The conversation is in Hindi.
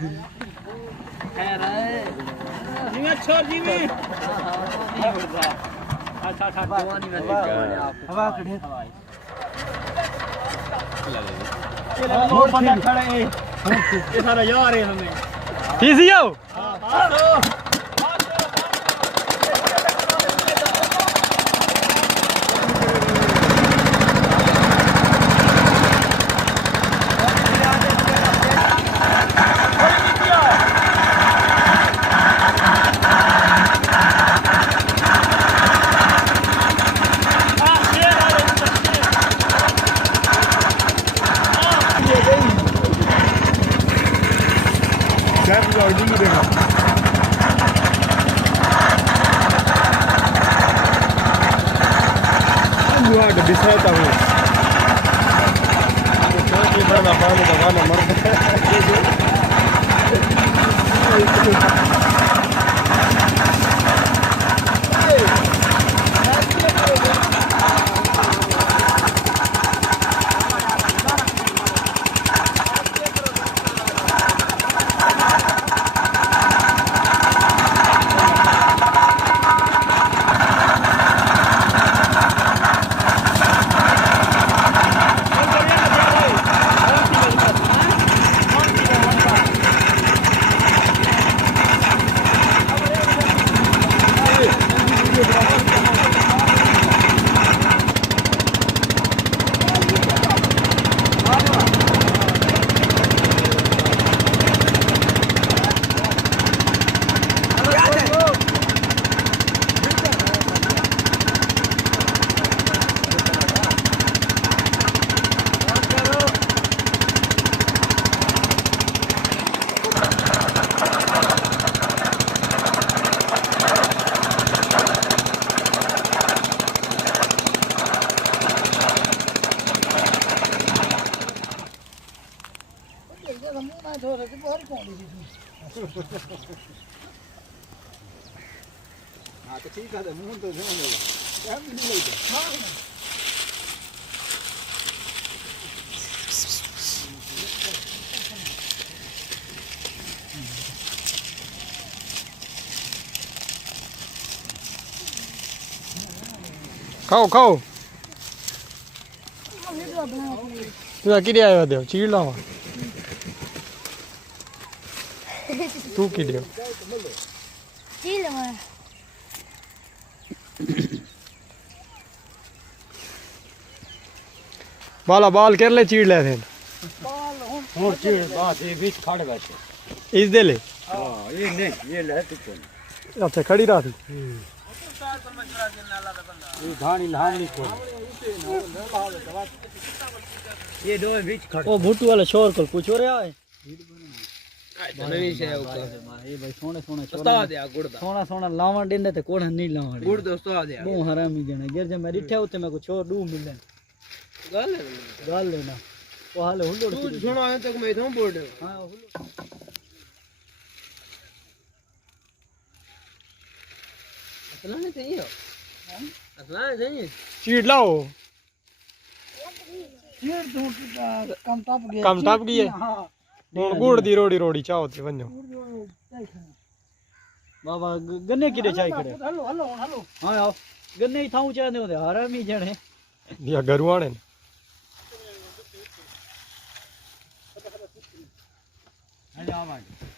खैर है निवे छोड़ जी में अच्छा अच्छा जवानी में हवा कढ़े वो बंदा खड़ा है ये सारा यार है हमें पीसीओ बिसाता हूँ हाँ तो ठीक है मुंह तो ध्यान देगा क्या भी नहीं लेगा खाओ खाओ तू किती आयो देव चीड़ लावा तू किती चीड़ लावा बाला बाल कर ले चीड़ ले थे और चीड़ बात ये बीच खड़े बैठे इस दे ले हां ये नहीं ये ले तू अच्छा खड़ी रहा थी ये धानी लावनी को ये दो बीच खड़े ओ भुट्टू वाला शोर को पूछो रे आए नहीं से ऊपर ये भाई सोने सोने उस्ता दे गुड़ दा सोना सोना लावण देंदे ते कोण नहीं लावण गुड़ दे उस्ता दे बो हरामी जने गिर जे मैं रिठे उते मैं को छोर डू मिलन गाल लेना ओ हाले हुल्लोड़ तू सुनो आए तक मैं थो बोल हां हुल्लोड़ असला नहीं चाहिए असला नहीं चाहिए चीड़ लाओ चीड़ तू कम टप गई है हां हुन गुड़ दी रोड़ी रोड़ी चाहो ते वन्यो बाबा गन्ने किरे चाय करे हेलो हेलो हेलो हां आओ गन्ने ही थाऊ चाय दे हरामी जने दिया गरुआणे अरे आ भाई